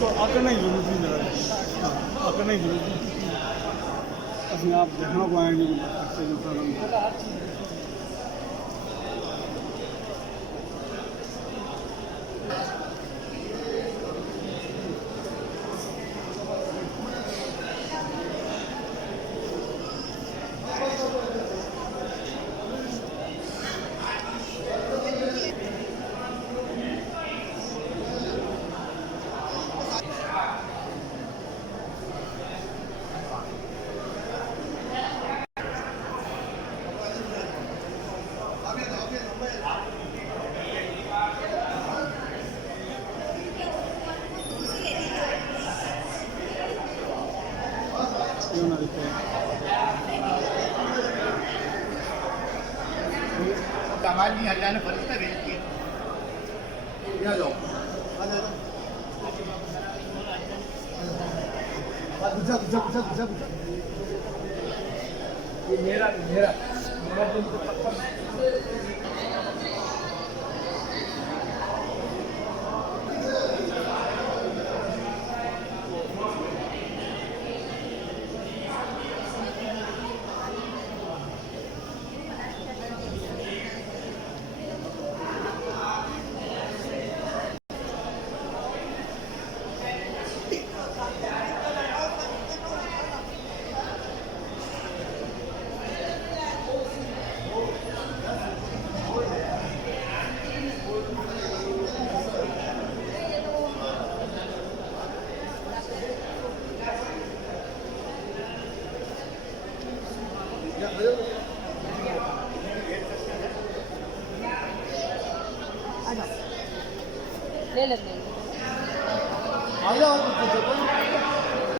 तो आकड़ने की जरूरत नहीं लगा। हाँ, आकड़ने की जरूरत नहीं। असं आप देखना को आएंगे समाज नहीं हरियाणा फर्क है जाओ गुजा गुजा गुजा गुजा गुजा ये मेरा मेरा मेरा जो पत्थर ले लेते हैं।